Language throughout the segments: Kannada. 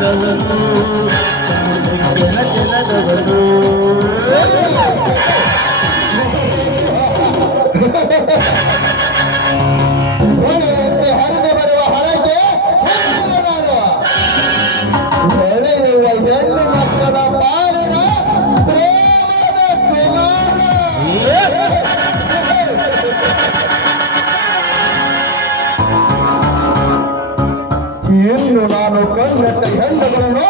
ಜನದವನು ಜನದವನು ಹೊಳೆಯಂತೆ ಹರಿದು ಬರುವ ಹರಕೆ ನಾನು ಬೆಳೆಯುವ ಹೆಣ್ಣು ಮಕ್ಕಳ ಪಾಲಿನ ಪ್ರೇಮದ ಕುಮಾರ. ಇನ್ನು ನಾನು ಕಣ್ಣೆಟ್ಟ ಹೆಣ್ಣುಗಳನ್ನು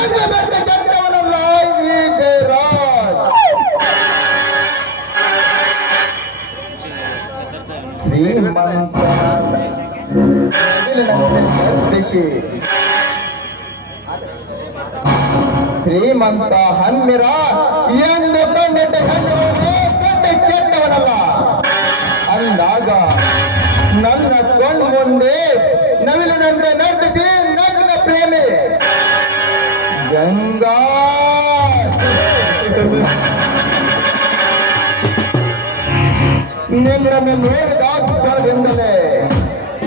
ಎಂದು ಬೆಟ್ಟ ಕೆಟ್ಟವನಲ್ಲ ಈ ಜಯರಾಜ್. ಶ್ರೀಮಂತ ಹಮ್ಮಿರ ಎಂದು ಕಣ್ಣಿಟ್ಟ ಹೆಣ್ಣುಗಳನ್ನು ಕಂಡ ಕೆಟ್ಟವನಲ್ಲ ಅಂದಾಗ ನನ್ನ ಕಣ್ಣು ಮುಂದೆ ನವಿಲಿನಂತೆ ನರ್ತಿಸಿ ನಗ್ನ ಪ್ರೇಮಿ ಗಂಗಾ ನಿನ್ನನ್ನು ನೋಡಿದ ಕ್ಷಣದಿಂದಲೇ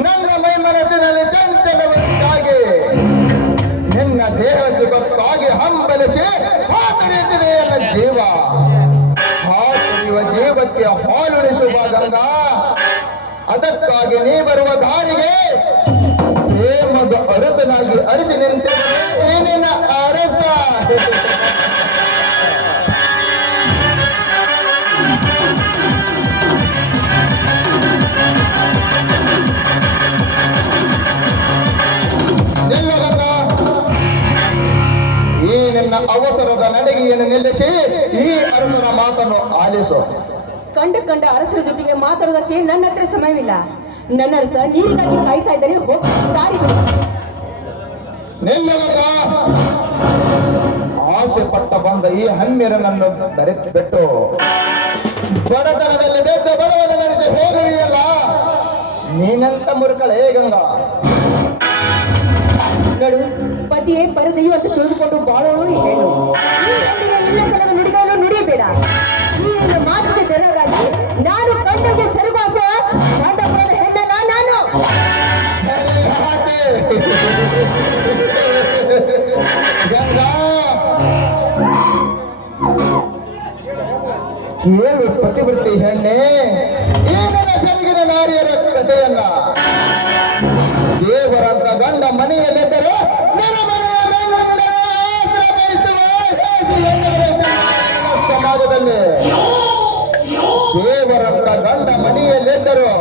ನನ್ನ ಮೈ ಮನಸ್ಸಿನಲ್ಲಿ ಚಂಚಲವಾಗಿ ನಿನ್ನ ದೇಹ ಸುಖಕ್ಕಾಗಿ ಹಂಬಲಿಸಿ ಹಾತರಿಯುತ್ತಿದೆ ನನ್ನ ಜೀವ. ಹಾತರಿಯುವ ಜೀವಕ್ಕೆ ಹಾಲುಣಿಸುವ ಗಂಗಾ, ಅದಕ್ಕಾಗಿ ನೀ ಬರುವ ದಾರಿಗೆ ಪ್ರೇಮದ ಅರಸನಾಗಿ ಅರಸಿ ನಿಂತ ನಿನ್ನ ಅರಸ. ಈ ನಿನ್ನ ಅವಸರದ ನಡಿಗೆಯನ್ನು ನಿಲ್ಲಿಸಿ ಈ ಅರಸನ ಮಾತನ್ನು ಆಲಿಸು. ಕಂಡ ಅರಸರ ಜೊತೆಗೆ ಮಾತಾಡೋದಕ್ಕೆ ನನ್ನ ಹತ್ರ ಸಮಯವಿಲ್ಲ. ನನ್ನ ಅರಸ ನೀರಿಗಾಗಿ ಕಾಯ್ತಾ ಇದ್ದಾರೆ. ದಾರಿ ನಿಲ್ಲಗಂಗ, ಆಸೆ ಪಟ್ಟ ಬಂದ ಈ ಹಮ್ಮಿರನನ್ನು ಬಿಟ್ಟು ಬಡತನದಲ್ಲಿ ಬೆದ್ದ ಬಡವನ ನಡೆಸಿ ಹೋಗುವಿಯಲ್ಲ, ನೀನಂತ ಮುರುಕಳೆ ಗಂಗಾ. ನೋಡು, ಪತಿಯೇ ಪರದೆಯು ಅಂತ ತಿಳಿದುಕೊಂಡು ಬಾಳೋನು ಹೇಳು. ಇಲ್ಲ ಸಲದ ನುಡಿಗಳು ನುಡಿಯಬೇಡ. ಈ ನಿನ್ನ ಮಾತಿಗೆ ಬೆರಗಾಗಿ ನಾನು ಕಂಡಂಗೆ ಸರಿಗಾಸುವ ಪಾಂಡವಪುರದ ಹೆಣ್ಣಲ್ಲ ನಾನು. ಗಂಗಾ, ಕೇಳು ಪತಿವೃತ್ತಿ ಹೆಣ್ಣೆ, ಈ ನನ್ನ ಸರಿಗಿನ ನಾರಿಯರ ಕಥೆಯನ್ನ. ದೇವರಂತ ಗಂಡ ಮನೆಯಲ್ಲಿದ್ದರೆ ನನ್ನ ಮನೆಯ ಸಮಾಜದಲ್ಲಿ ದೇವರಂತ ಗಂಡ ಮನೆಯಲ್ಲಿದ್ದರು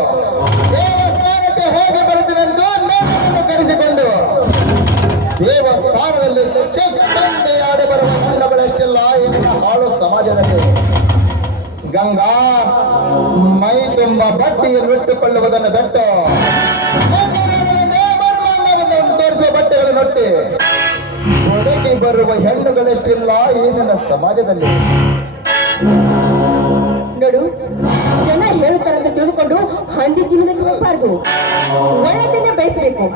ದೇವಸ್ಥಾನಕ್ಕೆ ಹೋಗಿ ಬರುತ್ತನೆಂದು ಮೇಳವನ್ನು ಕರೆಸಿಕೊಂಡು ದೇವಸ್ಥಾನದಲ್ಲಿ ಚೆಕ್ಕಂತೆಯಾಡಿ ಬರುವ ಗಂಡಗಳಷ್ಟಿಲ್ಲ ಇನ್ನು ಹಾಳು ಸಮಾಜದಲ್ಲಿ. ಗಂಗಾ, ಮೈ ತುಂಬ ಬಟ್ಟೆಯನ್ನು ಇಟ್ಟುಕೊಳ್ಳುವುದನ್ನು ಬಿಟ್ಟು ತೋರಿಸುವ ಬಟ್ಟೆಗಳನ್ನೊಟ್ಟಿ ಹುಡುಕಿ ಬರುವ ಹೆಣ್ಣುಗಳೆಷ್ಟಿಲ್ಲ ಈ ನನ್ನ ಸಮಾಜದಲ್ಲಿ. ನೋಡು, ಜನ ಹೇಳುತ್ತಾರಂತ ತಿಳಿದುಕೊಂಡು ಹಂದಿ ತಿನ್ನೋದಕ್ಕೆ ಹೋಗಬಾರ್ದು. ಒಳ್ಳೆದನ್ನೇ ಬಯಸಬೇಕು.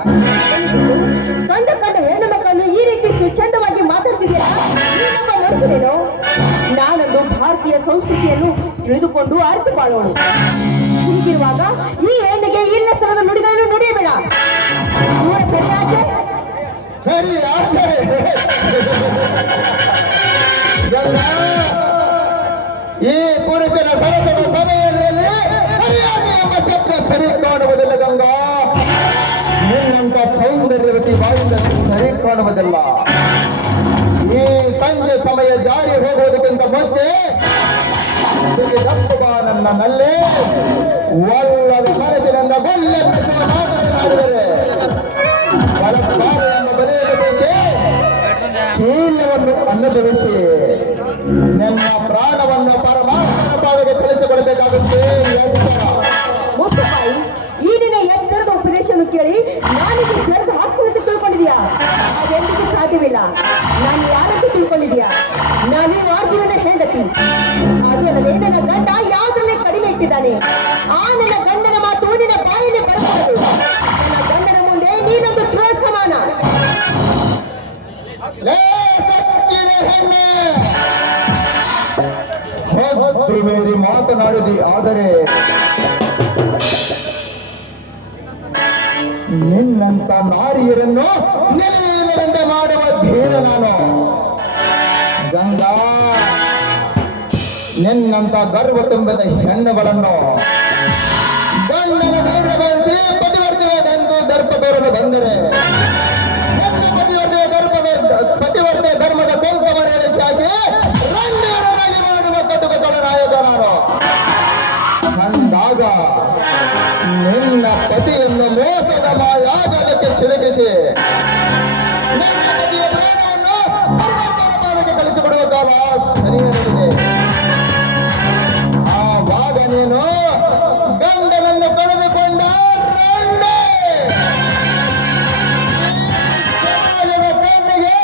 ಕಂಡ ಹೆಣ್ಣು ಮಕ್ಕಳನ್ನು ಈ ರೀತಿ ಸ್ವಚ್ಛಂದವಾಗಿ ಮಾತಾಡ್ತಿದೆಯಲ್ಲ, ನೀನೊಬ್ಬ ಮನುಷ್ಯನೇನು? ನಾನೊಂದು ಭಾರತೀಯ ಸಂಸ್ಕೃತಿಯನ್ನು ತಿಳಿದುಕೊಂಡು ಅರಿತು ಬಾಳೋಣ. ಹೀಗಿರುವಾಗ ಈ ಹೆಣ್ಣಿಗೆ ಇಲ್ಲ ಸ್ಥಳದ ನುಡಿಗಳನ್ನು ನುಡಿಯಬೇಡ. ದೂರ ಸರಿ ಆಚೆ. ಸರಿ ಆಚೆ. ಈ ಪುರುಷನ ಸರಸದ ಸಮಯದಲ್ಲಿ ಸರಿಯಾಗಿ ಎಂಬ ಶಬ್ದ ಸರಿ ಕಾಣುವುದಿಲ್ಲ ಗಂಗಾ. ನಿನ್ನಂತ ಸೌಂದರ್ಯವತಿ ಬಾಯಿಂದ ಸರಿ ಕಾಣುವುದಿಲ್ಲ. ಈ ಸಂಜೆ ಸಮಯ ಜಾರಿ ಹೋಗುವುದಕ್ಕಿಂತ ಮುಂಚೆ ದಪ್ಪು ಬಾ ನನ್ನಲ್ಲೇ ಒಲ್ಲದ ಮನಸ್ಸಿನಿಂದ ಗೊಲ್ಲೆಬ್ಬಿಸುವ ಮಾತನ್ನು ಮಾಡಿದರೆ ಬಲತ್ಕಾರ ಎಂಬ ಬಲೆಯಲ್ಲಿ ಬೇಸಿ ಶೀಲವನ್ನು ಅನುಭವಿಸಿ ನನ್ನ ಪ್ರಾಣವನ್ನು ಪರಮಾತ್ಮನ ಪಾದಕ್ಕೆ ಕಳಿಸಿಕೊಡಬೇಕಾಗುತ್ತೆ. ಮುತ್ತುಪಾಯಿ, ಈ ನಿನ್ನ ಎಚ್ಚರದ ಉಪದೇಶವನ್ನು ಕೇಳಿ ನಾನಿಗೆ ಶ್ರದ್ಧ ಆಸ್ತಿ ತಿಳ್ಕೊಂಡಿದ್ಯಾ? ಅದೆಂದಿಗೂ ಸಾಧ್ಯವಿಲ್ಲ. ನಾನು ಯಾರಂತ ತಿಳ್ಕೊಂಡಿದ್ಯಾ? ನಾನು ಅರ್ಜುನನ ಹೆಂಡತಿ. ಅದಲ್ಲದೆ ನನ್ನ ಗಂಡ ಯಾವುದರಲ್ಲೇ ಕಡಿಮೆ ಇಟ್ಟಿದ್ದಾನೆ. ಆ ನನ್ನ ಗಂಡನ ಮಾತು ನಿನ್ನ ಬಾಯಲ್ಲಿ ಬರಬಾರದು. ನನ್ನ ಗಂಡನ ಮುಂದೆ ನೀನೊಂದು ದ್ರೋಹ ಸಮಾನ. ಮೇರಿ ಮಾತನಾಡಿದಿ, ಆದರೆ ನಿನ್ನಂತ ನಾರಿಯರನ್ನು ನೆಲೆಯಿಲ್ಲದಂತೆ ಮಾಡುವ ಧೀರ ನಾನು. ಗಂಗಾ, ನಿನ್ನಂತ ಗರ್ವ ತುಂಬಿದ ಹೆಣ್ಣುಗಳನ್ನು ಗಂಡನ ಧೈರ್ಯ ಬೆಳೆಸಿ ಪತಿವರ್ತೆಯದಂತೂ ದರ್ಪ ತೋರಲು ಬಂದರೆ ನನ್ನ ಪತಿವರ್ತೆಯ ಧರ್ಮದ ಕೊಂಕವನ್ನು ಇಳಿಸಿ ಹಾಕಿ ರಂಡೇರನಾಗಿ ಮಾಡುವ ಕಟುಕಗಳರಾಯದ ನಾನು. ಅಂದಾಗ ನಿನ್ನ ಪತಿಯನ್ನು ಮೋಸದ ಮಾಯಾಜಾಲಕ್ಕೆ ಸಿಲುಕಿಸಿ ನನ್ನ ಪತಿಯ ಪ್ರಾಣವನ್ನು ಪರಮಾತ್ಮನ ಪಾದಕ್ಕೆ ಕಳಿಸಿಕೊಡುವ ಕಾಲ ಸರಿಯಾಗಿದೆ. ಆವಾಗ ನೀನು ಗಂಡನನ್ನು ಕಳೆದುಕೊಂಡ ರಂಡೆ ಸಮಾಜದ ಕಣ್ಣಿಗೆ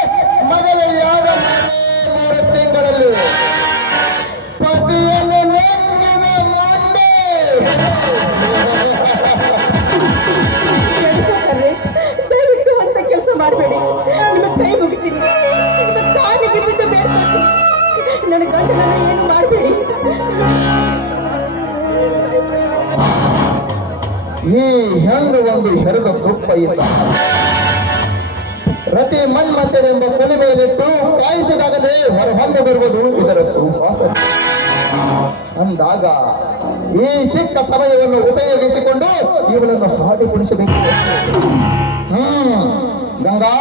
ಮದುವೆಯಾದ 3 ತಿಂಗಳಲ್ಲಿ ಪತಿಯನ್ನು ನಂಬಿದ ಮಂಡೆ. ಸಾಕಾದ್ರೆ ದಯವಿಟ್ಟು ಅಂತ ಕೆಲಸ ಮಾಡಬೇಡಿ. ನಿಮ್ಮ ಕೈ ಮುಗಿತೀನಿ, ನಿಮ್ಮ ಕಾಲಿಗೆ ಬಿದ್ದು ಬೇಡ್ತೀನಿ. ನನ್ನ ಗಂಡನನ್ನ ಏನು ಮಾಡಬೇಡಿ. ಈ ಹೆಣ್ಣು ಒಂದು ಹೆರದ ತುಪ್ಪ ಇಲ್ಲ. ರತಿ ಮನ್ಮಥರೆಂಬ ಕೊಲೆ ಮೇಲಿಟ್ಟು ಕಾಯಿಸಿದಾಗಲೇ ಹೊರಹೊಮ್ಮೆ ಬರುವುದು ಇದರ ಸುವಾಸನೆ. ಅಂದಾಗ ಈ ಸಿಕ್ಕ ಸಮಯವನ್ನು ಉಪಯೋಗಿಸಿಕೊಂಡು ಇವುಗಳನ್ನು ಹಾಡಿ ಕುಣಿಸಬೇಕು. ಗಂಗಾ,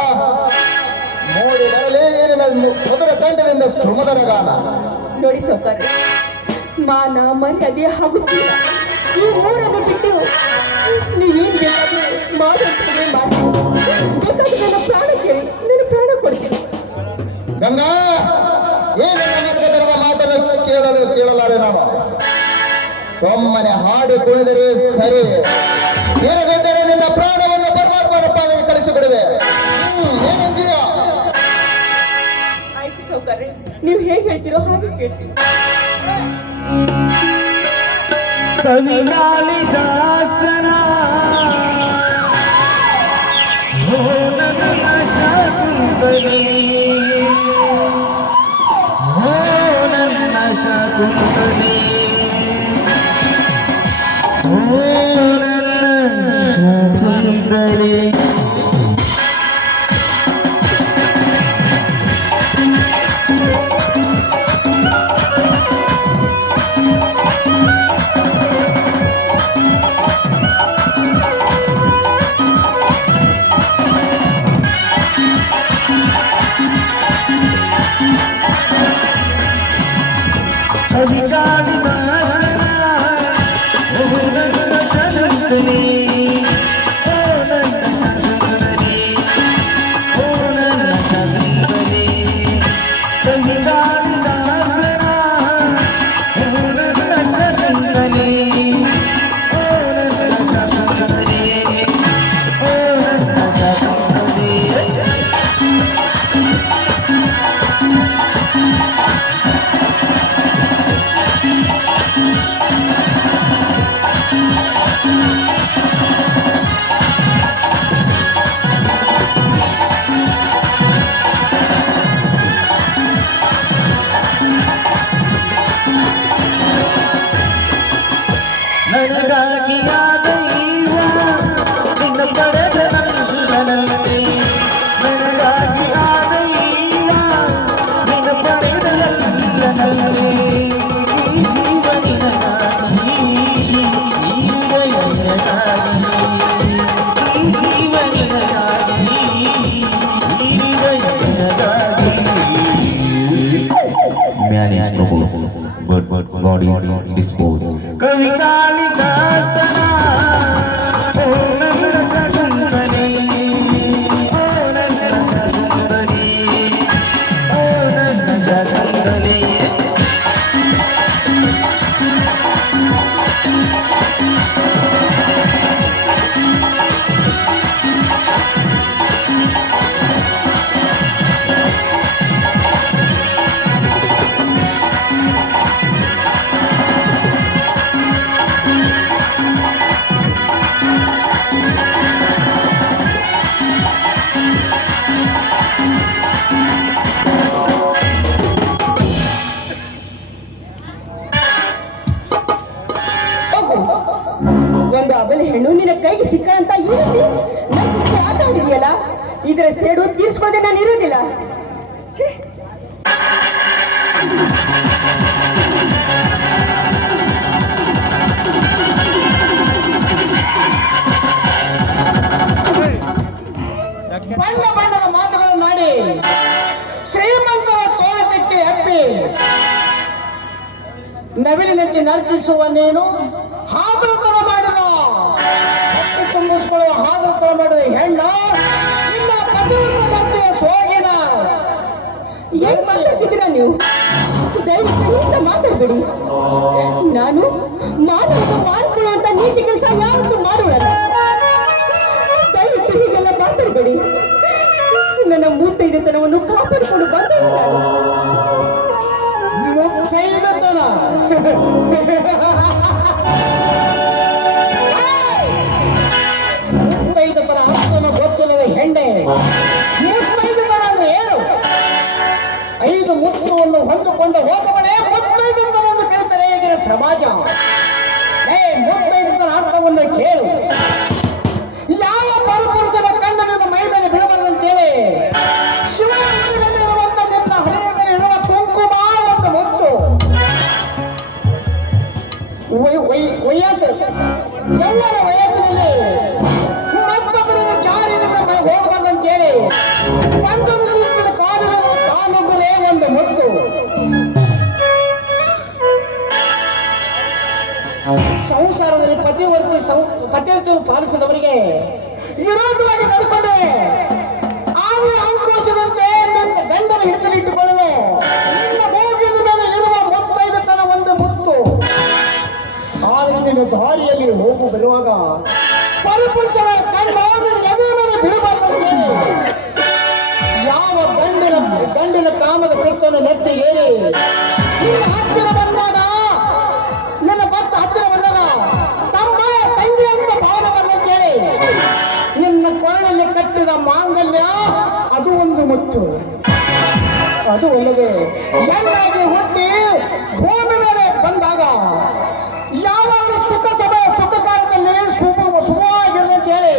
ಮೋಡಿ ಬರಲೇ ಏನಿನ ಮಧುರ ಕಂಠದಿಂದ ಸುಮಧುರ ಗಾನ. ನೋಡಿ ಸೌಕರ್ಯ, ಮಾನ ಮರ್ಯಾದೆ ಹಾಗೂ ಸ್ನೇಹ ಈ ಮೂರನ್ನು ಬಿಟ್ಟು ನೀವೇನ್ ಬೇಕಾದ್ರೂ ಮಾಡುವಂತೇ ಮಾಡಿ. ಬೇಕಾದ್ರೆ ನನ್ನ ಪ್ರಾಣ ಕೇಳಿ, ನಾನು ಪ್ರಾಣ ಕೊಡ್ತೀನಿ. ಗಂಗಾ, ಏನಿನ ಮಾರ್ಗದರ್ವ ಮಾತನ್ನು ಕೇಳಲಾರೆ ನಾನು. ಸೊಮ್ಮನೆ ಹಾಡಿ ಕುಣಿದರೆ ಸರಿ, ಇರದಿದ್ದರೆ ನಿನ್ನ ಪ್ರಾಣವನ್ನು ಪರಮಾತ್ಮನ ಪಾದಕ್ಕೆ ಕಳಿಸಿಬಿಡುವೆ. ಏನಂತೀಯ? ಆಯ್ತು ಸೌಕರ್ಯ, ನೀವು ಹೇಗೆ ಹೇಳ್ತೀರೋ ಹಾಗೆ ಕೇಳ್ತೀನಿ. ಕವಿಗಾಳಿದಾಸನ ಓ ನನ್ನ ಶಕುಂತಲೆ, ಓ ನನ್ನ ಶಕುಂತಲೆ, ಓ ನನ್ನ ಶಕುಂತಲೆ. ನನಗಾಗಿ ದೈವ ನಿನ್ನ ಪಡೆದ ನಂದನಲ್ಲಿ, ನನಗಾಗಿ ದೈವ ನಿನ್ನ ಪಡೆದ ನಂದನಲ್ಲಿ, ಜೀವ ನಿನಗಾಗಿ, ಜೀವ ನಿನಗಾಗಿ, ಜೀವ ನಿನಗಾಗಿ, ಜೀವ ನಿನಗಾಗಿ. Man is proposed, but God is disposed. ಕವಿಗಾಳಿದಾಸನ ಓ ನನ್ನ ಶಕುಂತಲೆ, ಓ ನನ್ನ ಶಕುಂತಲೆ, ಓ ನನ್ನ ಶಕುಂತಲೆ. ಒಂದು ಅಬಲೆ ಹೆಣ್ಣು ನಿನ್ನ ಕೈಗೆ ಸಿಕ್ಕಂತ ಈ ರೀತಿ ಇದರ ಸೇಡು ತೀರಿಸ್ಕೊಳ್ಳದೆ ನಾನು ಇರೋದಿಲ್ಲ. ಛೇ! ಬಣ್ಣ ಬಣ್ಣದ ಮಾತುಗಳನ್ನಾಡಿ ಶ್ರೀಮಂತರ ತೋಳತಕ್ಕೆ ಅಪ್ಪಿ ನವಿಲಿನಂತೆ ನರ್ತಿಸುವ ನೀನು ಹಾದರತನ ಮಾಡಿದ ಹೊಟ್ಟೆ ತುಂಬಿಸಿಕೊಳ್ಳುವ ಹಾದರತನ ಮಾಡಿದ ಹೆಣ್ಣ ಇಲ್ಲ ಪತಿವ್ರತ ಕರ್ತೆಯ ಸೋಗಿನ. ಏನ್ ಮಾತಾಡ್ತಿದ್ದೀರಾ ನೀವು? ದಯವಿಟ್ಟು ಇಂತ ಮಾತಾಡಬೇಡಿ. ನಾನು ಮಾನವನ ಮಾರಿಕೊಳ್ಳುವಂತ ನೀಚ ಕೆಲಸ ಯಾವತ್ತೂ ಮಾಡೋಣ. ದಯವಿಟ್ಟು ಹೀಗೆಲ್ಲ ಮಾತಾಡಬೇಡಿ. ನನ್ನ ಮುತ್ತೈದತನವನ್ನು ಕಾಪಾಡಿಕೊಂಡು ಬಂದಳು ನಾನು. ಮುತ್ತೈದತನ ಮುತ್ತೈದತನ ಅರ್ಥನ ಗೊತ್ತಿಲ್ಲದ ಹೆಣ್ಣೆ. ಮುತ್ತೈದತನ ಅಂದ್ರೆ ಏನು? 5 ಮುತ್ತುವನ್ನು ಹೊಂದಿಕೊಂಡು ಹೋದವಳೆ ಮುತ್ತೈದತನ ಎಂದು ಕರೀತಾರೆ ಈಗಿನ ಸಮಾಜ. ಮುತ್ತೈದತನ ಅರ್ಥವನ್ನು ಕೇಳು. ಯಾವ ಪರಪುರುಷನ ಕಣ್ಣು ನಿನ್ನ ಮೈ ಮೇಲೆ ಬೀಳಬಾರದಂತೇಳಿ ಶಿವನಲ್ಲಿರುವಂತ ನಿನ್ನ ಹಣೆಯ ಮೇಲೆ ಇರುವ ಕುಂಕುಮ ಒಂದು ಮುತ್ತು. ವಯಸ್ಸು ಎಲ್ಲರ ವಯಸ್ಸಿನಲ್ಲಿ ಮತ್ತೊಬ್ಬರಿನ ಜಾರಿ ನಿನ್ನ ಮೈ ಹೋಗಬಾರ್ದಂತೇಳಿ ಪಂಚದಲ್ಲಿ ಕಾಲುಗುರೇ ಒಂದು ಮುತ್ತು. ಸಂಸಾರದಲ್ಲಿ ಪತಿವ್ರತೆಯನ್ನು ಪಾಲಿಸಿದವರಿಗೆ ವಿರೋಧವಾಗಿ ನಡ್ಕೊಂಡರೆ ಆನೆ ಅಂಕುಶದಂತೆ ಗಂಡನ ಹಿಡಿತಲ್ಲಿ ಇಟ್ಟುಕೊಳ್ಳಲು ನಿನ್ನ ಮೂಗಿನ ಮೇಲೆ ಇರುವ ಮುತ್ತೈದತನ ಒಂದು ಮುತ್ತು. ಆದರೆ ನಿನ್ನ ದಾರಿಯಲ್ಲಿ ಹೋಗು ಬರುವಾಗ ಪರಪುರುಷರ ಕಣ್ಣು ನಿನ್ನ ಎದೆ ಮೇಲೆ ಬೀಳಬಾರ್ದಂತೆ ಯಾವ ಗಂಡಿನ ಕಾಮದ ಕೃತ್ಯವನ್ನು ನೆತ್ತಿ ಏರಿ ನಿನ್ನ ಹತ್ತಿರ ಬಂದಾಗ ನಿನ್ನ ಭಕ್ತ ಹತ್ತಿರ ಬಂದಾಗ ತಮ್ಮ ತಂಗಿ ಅಂತ ಭಾವನೆ ಬರಲಂತೇಳಿ ನಿನ್ನ ಕೊರಳಲ್ಲಿ ಕಟ್ಟಿದ ಮಾಂಗಲ್ಯ ಅದು ಒಂದು ಮುತ್ತು. ಅದು ಅಲ್ಲದೆ ಹೆಣ್ಣಾಗಿ ಹುಟ್ಟಿ ಭೂಮಿ ಮೇಲೆ ಬಂದಾಗ ಯಾವಾಗ ಸುಖ ಕಾರ್ಯದಲ್ಲಿ ಶುಭವಾಗಿರಲಿ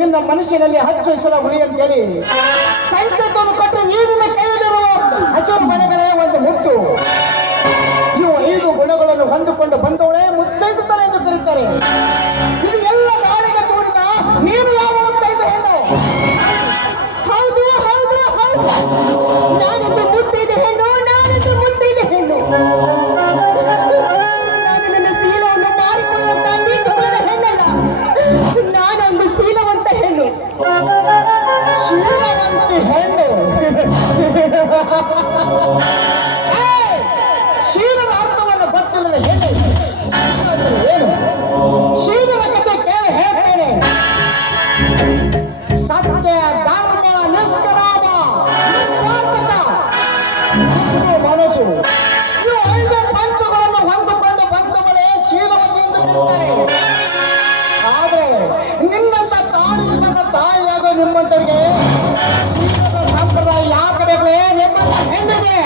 ನಿನ್ನ ಮನಸ್ಸಿನಲ್ಲಿ ಹಚ್ಚು ಹೆಸರ ಹುಳಿ ಅಂತೇಳಿ ಸಂಕೇತವನ್ನು ಕೊಟ್ಟು ನೀರಿನ ಕೈಯಲ್ಲಿರುವ ಹಸಿರು ಬಳೆಗಳೇ ಒಂದು ಮುತ್ತು. ಇವು 5 ಗುಣಗಳನ್ನು ಹೊಂದಿಕೊಂಡು ಬಂದವಳೇ ಮುತ್ತೈದತನ ಎಂದು ಕರೀತಾರೆ. ಇದು ಎಲ್ಲ ಗಾಳಿಗೆ ತೋರಿದ ನೀನು ಯಾವ ಮುತ್ತೈದ ಹೆಣ್ಣು? ಹೌದು ಹೌದು ಹೌದು, ನಾನೊಂದು ಮುತ್ತೈದ ಹೆಣ್ಣು. ನಾನೊಂದು ಮುತ್ತೈದ ಹೆಣ್ಣು. ನಾನು ನನ್ನ ಶೀಲವನ್ನು ಮಾರಿಕೊಳ್ಳುವಂತ ನೀಚ ಕುಲದ ಹೆಣ್ಣಲ್ಲ. ನಾನೊಂದು ಶೀಲವಂತ ಹೆಣ್ಣು. ಶೀಲವಂತಿ ಹೆಣ್ಣು. ಶೀಲದ ಅರ್ಥವನ್ನು ಗೊತ್ತಿಲ್ಲದ ಹೆಣ್ಣು ಏನು? ಶೀಲದ ಕಥೆ ಕೇಳಿ ಹೇಳ್ತೇನೆ. ಸತ್ಯ, ಧರ್ಮ, ನಿಷ್ಕರಾಮ, ನಿಸ್ವಾರ್ಥಕ, ಮನಸ್ಸು ಇವು 5 ಪಂಚಗಳನ್ನು ಹೊಂದಿಕೊಂಡು ಬಂದವಳೇ ಶೀಲವತಿ ಎಂದು ಕರೀತಾರೆ. ಆದರೆ ನಿನ್ನಂತ ತಾಯಿ ನನ್ನ ತಾಯಿಯಾಗೋ ನಿಮ್ಮಂತವರಿಗೆ ಶೀಲದ ಸಂಪ್ರದಾಯ ಯಾಕೆ ಬೇಕಲೇ? ನಿಮ್ಮಂತ ಹೆಣ್ಣಿಗೆ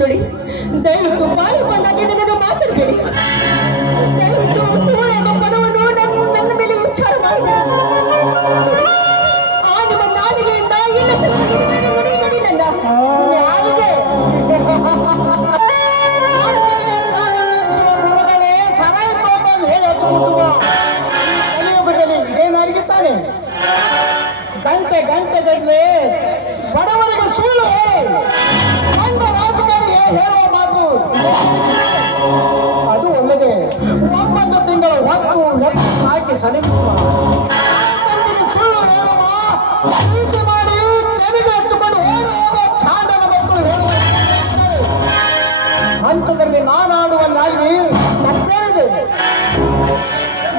ನೋಡಿ, ದಯವಿಟ್ಟು ಬಾಯಿ ಬಂದಾಗೆ ನನ್ನನ್ನು ಮಾತಾಡಬೇಡಿ. ದಯವಿಟ್ಟು ಸುವರ್ಣ ಎಂಬ ಪದವನ್ನು ನನ್ನ ಮೇಲೆ ಉಚ್ಚಾರ ಮಾಡಬೇಡಿ. ಆ ನಿಮ್ಮ ನಾಲಿಗೆಯಿಂದ ಇಲ್ಲ ನೋಡಿ ನನ್ನ ನಾಲಿಗೆ ಮಕ್ಕಳಿಗೆ ಸಾಲ ಕಲಿಸುವ ಗುರುಗಳೇ ಸರಾಯಿತು ಎಂದು ಹೇಳಿ ಹಚ್ಚಿಬಿಟ್ಟುವ ಕಲಿಯುಗದಲ್ಲಿ ಇದೇನಾಗಿತ್ತಾನೆ? ಗಂಟೆಗಟ್ಟಲೆ ಬಡವರಿಗೆ ಸುಳ್ಳು ಹೇಳಿ ಕಂಡ ರಾಜಕಾರಣಿಗೆ ಹೇಳುವ ಮಾತು ಅದು ಅಲ್ಲದೆ 9 ತಿಂಗಳ ಹೊತ್ತು ಸಾಕಿ ಸಲಹಿಸುವ ತಂದೆಗೆ ಸುಳ್ಳು ಹೇಳುವ, ಪ್ರೀತಿ ಮಾಡಿ ತೆರಿಗೆ ಹಚ್ಚಿಕೊಂಡು ಓಡಿ ಹೋಗುವ ಚಾಂಡಲ ಮಕ್ಕಳು ಹೇಳುವ ಹಂತದಲ್ಲಿ ನಾನಾಡುವ ನಾಯಿ ತಪ್ಪೇಳಿದೆ.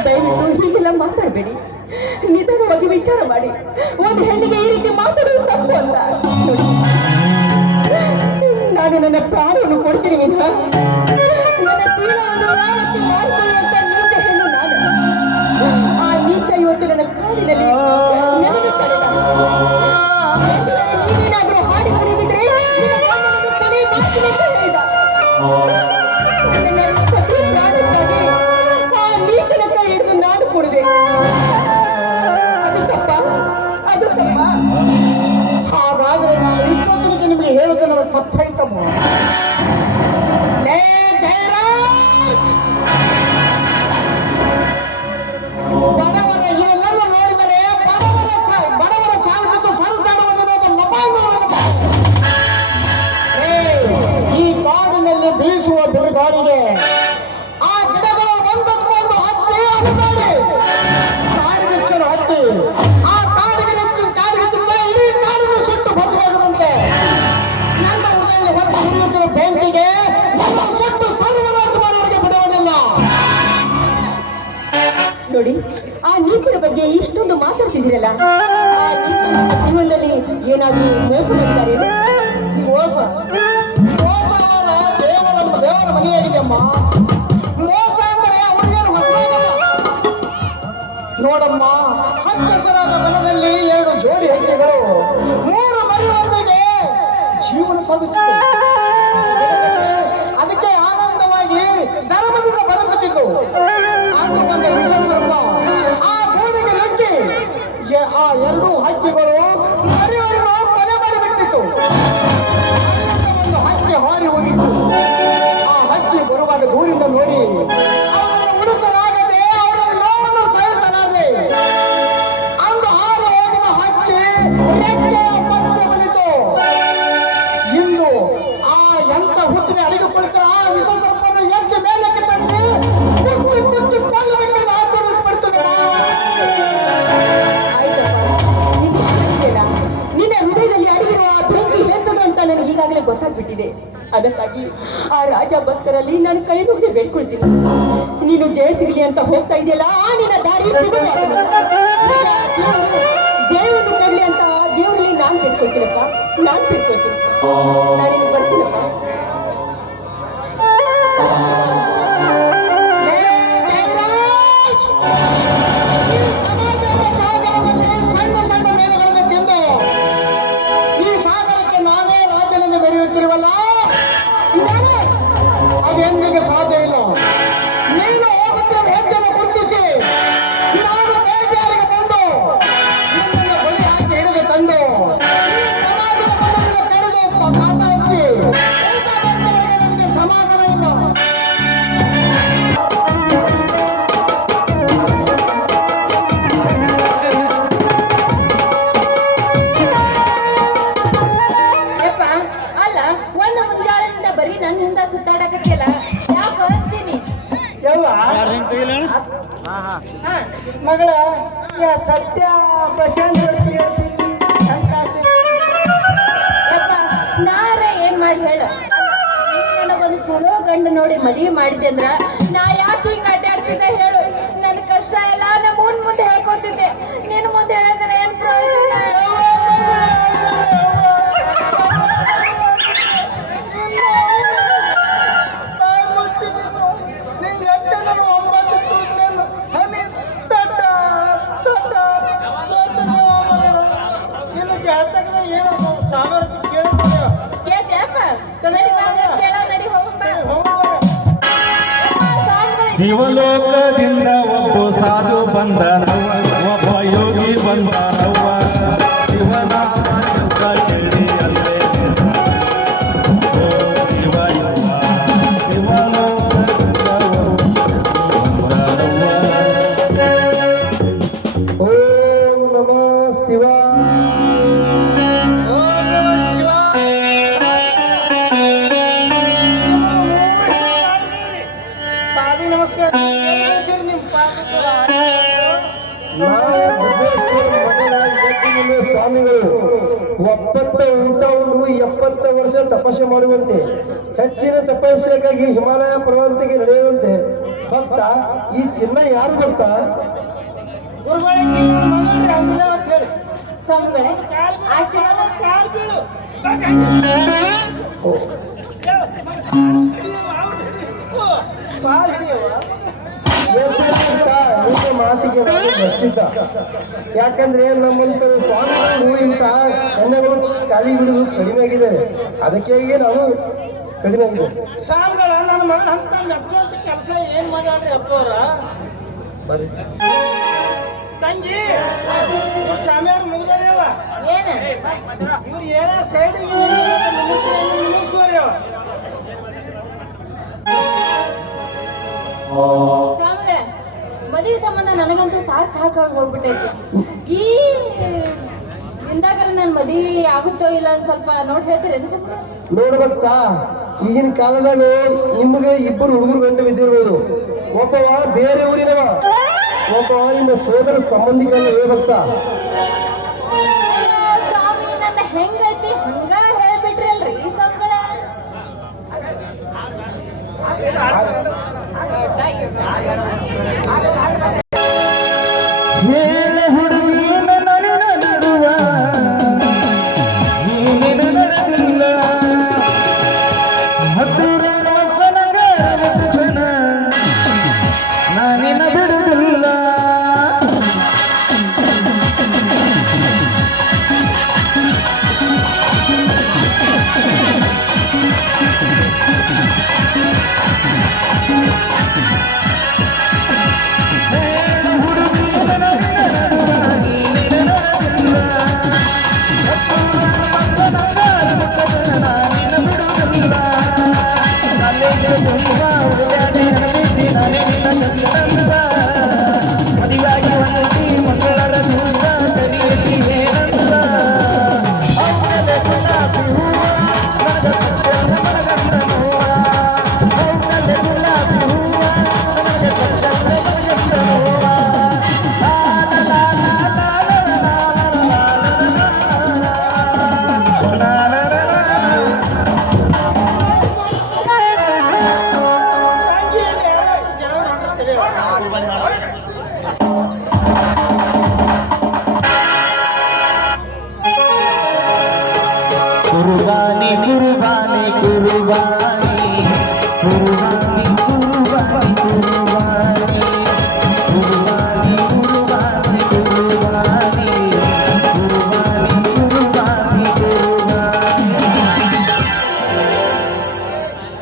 ದಯವಿಟ್ಟು ಹೀಗೆಲ್ಲ ಮಾತಾಡಬೇಡಿ. ನಿಧಾನವಾಗಿ ವಿಚಾರ ಮಾಡಿ. ಒಂದು ಹೆಣ್ಣಿಗೆ ಈ ರೀತಿ ಮಾತಾಡೋದು ತಪ್ಪು ಅಂತ. ನಾನು ನನ್ನ ಪ್ರಾಣವನ್ನು ಕೊಡ್ತೀನಿ ವಿಧ ನನ್ನ ಶೀಲವನ್ನು ಯಾವತ್ತೂ ಮಾರಿಕೊಳ್ಳುವಂತ ನೀಚ ಹೆಣ್ಣು ನಾನು. ಆ ನೀಚ ಇವತ್ತು ನನ್ನ ಕಾಲಿನಲ್ಲಿ ನನಗೆ ತಡೆದ. ನೀನೇನಾದರೂ ಹಾಡಿ ಕುಡಿದಿದ್ರೆ ನಿನ್ನ ಕೊಲೆ ಮಾಡ್ತೀನಿ ಅಂತ ಹೇಳಿದ. ನನ್ನ ಪತಿ ಪ್ರಾಣಕ್ಕಾಗಿ ಆ ನೀಚನ ಕೈ ಹಿಡಿದು ನಾನು ಕೊಡಬೇಕು. ಅದು ತಪ್ಪು ಬಗ್ಗೆ ಇಷ್ಟೊಂದು ಮಾತಾಡ್ತಿದ್ದೀರಲ್ಲ, ಆ ನೀಚರು ನಿಮ್ಮ ಜೀವನದಲ್ಲಿ ಏನಾದರೂ ಮೋಸ ಮಾಡಿದ್ದಾರೆ? ಮೋಸ ಮೋಸ ದೇವರ ಮನೆಯಾಗಿದೆ ಅಮ್ಮ. ಮೋಸ ಅಂದರೆ ಅವರಿಗೇನು ಹೊಸದಾಗಲ್ಲ. ನೋಡಮ್ಮ, ಹಚ್ಚಹಸಿರಾದ ವನದಲ್ಲಿ 2 ಜೋಡಿ ಹಕ್ಕಿಗಳು 3 ಮರಿಯೊಂದಿಗೆ ಜೀವನ ಸಾಗುತ್ತಿತ್ತು. ಅದಕ್ಕೆ ಆನಂದವಾಗಿ ಧರ್ಮದಿಂದ ಬದುಕುತ್ತಿದ್ದು. ಅಂದು ಒಂದು ವಿಷ ಸರ್ಪ ಆ ಗೋಡೆಗೆ ನುಗ್ಗಿ ಆ 2 ಹಕ್ಕಿಗಳು ಮರಿಯನ್ನು ಕೊಲೆ ಮಾಡಿಬಿಟ್ಟಿತ್ತು. ಒಂದು ಹಕ್ಕಿ ಹಾರಿ ಹೋಗಿತ್ತು. ಆ ಹಕ್ಕಿ ಬರುವಾಗ ದೂರಿಂದ ನೋಡಿ ಅವರನ್ನು ಉಳಿಸಲಾಗದೆ, ಅವರ ನೋವನ್ನು ಸಹಿಸಲಾರದೆ ಅಂದು ಹಾರಿ ಹೋಗಿದ ಹಕ್ಕಿ ರೆಕ್ಕೆಯ ಪಕ್ಕೆ ಬಲಿತು. ಇಂದು ಆ ಎಂತ ಹುತ್ತಿನ ಅಡಿದುಕೊಳ್ತಾರೆ ಆ ವಿಷ ಸರ್ಪವನ್ನು ಎತ್ತಿ ಮೇಲಕ್ಕೆ ತಂದು ಕುತ್ತು ಕುತ್ತು ಕೊಲ್ಲಬೇಕೆಂದು ಆತುರಿಸ್ಬಿಡ್ತದೆ. ನಿನ್ನ ಹೃದಯದಲ್ಲಿ ಅಡಗಿರುವ ಆ ಬೆಂಕಿ ಎಂತದು ಅಂತ ನನಗೆ ಈಗಾಗಲೇ ಗೊತ್ತಾಗ್ಬಿಟ್ಟಿದೆ. ಅದಕ್ಕಾಗಿ ಆ ರಾಜ ಬಸ್ಕರಲ್ಲಿ ನಾನು ಕೈ ಮುಗಿದು ಬೇಡ್ಕೊಳ್ತೀನಿ. ನೀನು ಜಯ ಸಿಗಲಿ ಅಂತ ಹೋಗ್ತಾ ಇದೆಯಲ್ಲ, ಆ ನಿನ್ನ ದಾರಿ ಸಿಗಬೇಕು. ಜಯವನ್ನು ಕೊಡ್ಲಿ ಅಂತ ದೇವರಲ್ಲಿ ನಾನು ಬೇಡ್ಕೊಳ್ತೀನಪ್ಪ, ನಾನು ಬೇಡ್ಕೊಳ್ತೀನಿ. ನಾನಿನ್ನು ಬರ್ತೀನಪ್ಪ. ಈ ಸಮಾಜದ ಸಾಗರದಲ್ಲಿ ಸಣ್ಣ ಸಣ್ಣ ಮೀನುಗಳನ್ನು ತಿಂದು ಈ ಸಾಗರಕ್ಕೆ ನಾನೇ ರಾಜನೆಂದು ಬೆರೆಯುತ್ತಿರುವಲ್ಲ, ಅದೆಂದಿಗೆ ಸಾಧ್ಯ ಇಲ್ಲ. ನೀನು ಹೋಗುತ್ತಿರುವ ಹೆಚ್ಚನ್ನು ಗುರುತಿಸಿ ನಾನು ಬೇಟೆಯಾರಿಗೆ ಬಂದು ನಿನ್ನನ್ನು ಬಲಿ ಹಾಕಿ ಹಿಡಿದು ತಂದು ಈ ಸಮಾಜದ ಬಂಧನದಿಂದ ಕಡಿದು ಕಾಟ ಹಚ್ಚಿ ಊಟ ಮಾಡಿದವರಿಗೆ ನನಗೆ ಸಮಾಧಾನ ಇಲ್ಲ. ಯಪ್ಪ, ಅಲ್ಲ ಒಂದು ಮುಂಜಾಳೆಯಿಂದ ಬರೀ ನನ್ನ ಹಿಂದ ಸುತ್ತಾಡಕತ್ತಿಯಲ್ಲ, ಯಾಕ ಅಂತೀನಿ? ಯವ್ವ, ಹಾ, ಮಗಳ ಸತ್ಯ ಪ್ರಶಾಂತ್ ಯಪ್ಪ, ನಾರೇ ಏನ್ ಮಾಡಿ ಹೇಳು? ನನಗೊಂದು ಚಲೋ ಗಂಡು ನೋಡಿ ಮದುವೆ ಮಾಡಿದೆ ಅಂದ್ರ ನಾ ಯಾಕೆ ಹಿಂಗ ಅಡ್ಡಾಡ್ತಿದ್ದೆ ಹೇಳು? ನನ್ನ ಕಷ್ಟ ಎಲ್ಲ ನಮ್ಮ ಮುಂದೆ ಹೇಳ್ಕೊತಿದ್ದೆ. ನಿನ್ ಮುಂದೆ ಹೇಳಿದ್ರೆ ಏನ್ ಪ್ರಯೋಜನ? ಕೇಳ್ತ್ಯಪ್ಪ? ನಡಿ ಬಾ, ಕೇಳೋ, ನಡಿ ಹೋಗೋಣ ಬಾ. ಯಪ್ಪ, ಸ್ವಾಮಿಗಳೇ, ಶಿವಲೋಕದಿಂದ ಒಬ್ಬ ಸಾಧು ಬಂದನವ್ವ, ಒಬ್ಬ ಯೋಗಿ ಬಂದನವ್ವ, ಶಿವನಾಮ ಜಪ ಕೇಳಿ ಅಲ್ಲೇ ಓ ಶಿವಯವ್ವ, ಶಿವಲೋಕದಿಂದ ಒಬ್ಬ ಬಂದನವ್ವ. ಓಂ ನಮಃ ಶಿವ. ಸ್ವಾಮಿಗಳು 70 ಊಟ ಉಂಡು 70 ವರ್ಷ ತಪಸ್ಸೆ ಮಾಡುವಂತೆ, ಹೆಚ್ಚಿನ ತಪಸ್ಸೆಗಾಗಿ ಹಿಮಾಲಯ ಪರ್ವತಕ್ಕೆ ನಡೆಯುವಂತೆ ಭಕ್ತ ಈ ಚಿನ್ನ ಯಾರು ಭಕ್ತ? ಸ್ವಾಮಿಗಳೇ, ಆಶೀರ್ವಾದ. ನಿಮ್ಮ ಮಾತಿಗೆ ನಾನು ಮೆಚ್ಚಿದ್ದ. ಯಾಕಂದ್ರೆ ನಮ್ಮಂತ ಸ್ವಾಮಿಗಳು ಇಂಥ ಸನ್ನೆಗಳು ಖಾಲಿ ಬಿಡುವುದು ಕಡಿಮೆ ಆಗಿದೆ. ಅದಕ್ಕೆ ನಾನು ಕಡಿಮೆ ಆಗಿದೆ. ಸ್ವಾಮಿಗಳ ನನ್ನ ಮಗನ ಅಂತ ಕೆಲಸ ಏನ್ ಮಾಡ್ಯಾಡ್ರಿ ಅಪ್ಪ ಅವ್ರ? ಬರ್ರಿ ತಂಗಿ, ಸ್ವಾಮಿಯವ್ರ ಮುಗಿದಾರಲ್ಲ, ಏನ ಇವ್ರು ಏನೋ ಸೈಡಿಗೆ ನಿಲ್ಲಿಸುವರಿ ಅವ್ರು. ಸ್ವಾಮಿಗಳೇ, ಮದುವೆ ಸಂಬಂಧ ನನಗಂತೂ ಸಾಕಾಗಿ ಹೋಗ್ಬಿಟ್ಟೈತಿ. ಈ ಇಂದಾಗರ ನನ್ನ ಮದುವೆ ಆಗುತ್ತೋ ಇಲ್ಲ ಅಂತ ಸ್ವಲ್ಪ ನೋಡಿ ಹೇಳ್ತೀರೇನು ಸ್ವಲ್ಪ? ನೋಡ್ಬೇಕ, ಈಗಿನ ಕಾಲದಾಗ ನಿಮಗೆ 2 ಹುಡುಗರು ಗಂಟೆ ಬಿದ್ದಿರ್ಬೋದು. ಒಬ್ಬವ ಬೇರೆ ಊರಿನವ, ಒಬ್ಬವ ನಿಮ್ಮ ಸೋದರ ಸಂಬಂಧಿಕರನ್ನ ಹೇಳ್ಬೇಕ. ಅಯ್ಯೋ ಸ್ವಾಮಿ, ನನ್ನ ಹೆಂಗೈತಿ ಹಂಗ ಹೇಳ್ಬಿಟ್ರಲ್ರಿ ಸ್ವಾಮಿಗಳ. ಹೇ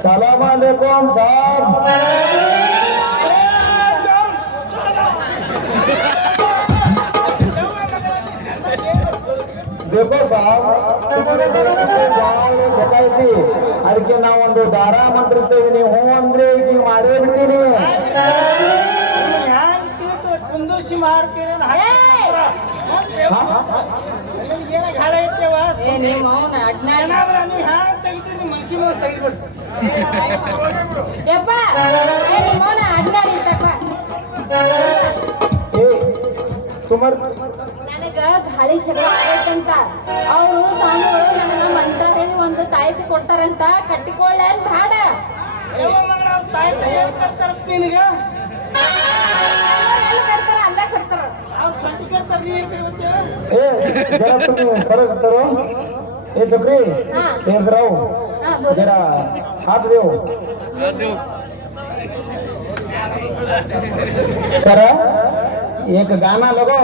ಸಲಾಮ್ अलैकुम साहब। देखो साहब, तुम्हारे ಭಾಳ ಸಕಾಯ್ತಿ, ಅದಕ್ಕೆ ನಾವೊಂದು ದಾರ ಮಂತ್ರಿಸ್ತೇವೆ. ನೀವು ಹ್ಞೂ ಅಂದ್ರೆ ಈಗ ಮಾಡೇ ಬಿಡ್ತೀನಿ. ಕುಂದರ್ಸಿ ಮಾಡ್ತೀರ ಏ ನಿಮ್ಮ ಅವನ ಅಡ್ನಾಡಿ ನೀವು ಹ್ಯಾಂಗ ತೆಗಿತೀರಿ ಮನುಷ್ಯ ಮೇಲೆ ತೆಗಿಬಿಡ್ತು. ಯಪ್ಪ ಏ ನಿಮ್ಮ ಅವನ ಅಡ್ನಾಡಿ ತಕ್ಕ ಏ ತುಮರ್ ನನಗ ಗಾಳಿ ಸರಿಯಾಗೈತಂತ ಅವರು ಸ್ವಾಮಿಗಳು ನನಗ ಮಂತ್ರ ಹೇಳಿ ಒಂದು ತಾಯಿತಿ ಕೊಡ್ತಾರಂತ ಕಟ್ಟಿಕೊಳ್ಳೆ ಅಂತ ಹಾಡ ತಾಯಿ ಏನ್ ಕಟ್ತಾರ ನಿನಗ? ಎಲ್ಲಿ ಕಟ್ತಾರ ಅಲ್ಲ ಕಟ್ತಾರ ಅವ್ರು ಸಂಟಿ ಕಟ್ತಾರ ನೀ ए जरा तुम सरस करो। ए छोकरी हाँ। इधर आओ, हाँ, बोलो। जरा हाथ दो। सर एक गाना लगो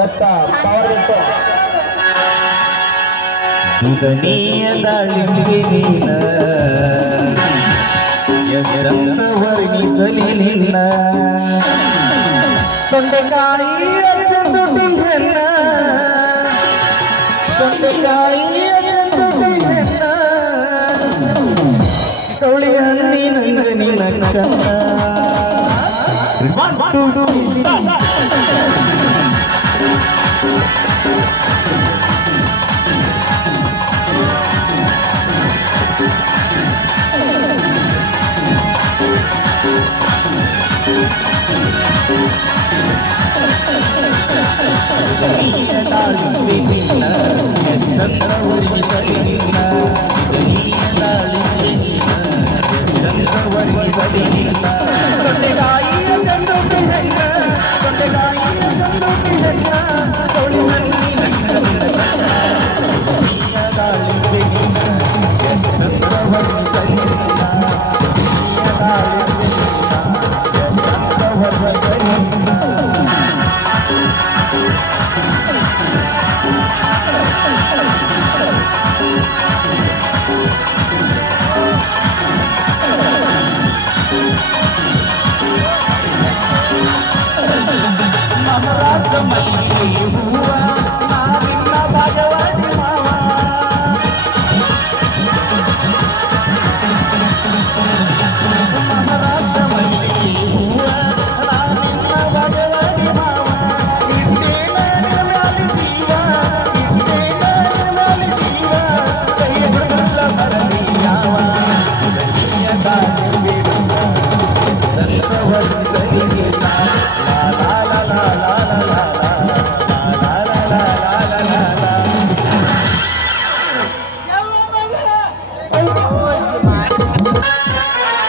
यत्ता पावर देतो। ದುದನಿಯ ದಾಳಿಂಗಿನ ಎಷ್ಟಂತ ವರ್ಣಿಸಲಿಲ್ಲ ತೊಂಡೆಕಾಯಿಯ ಚಂದುಟಿಯನ್ನ ತೊಂಡೆಕಾಯಿಯ ಚಂದುಟಿಯನ್ನ ಸೌಳಿ ಹಣ್ಣಿನ ನಿನ್ನ ಕನ್ನ ಯಾವ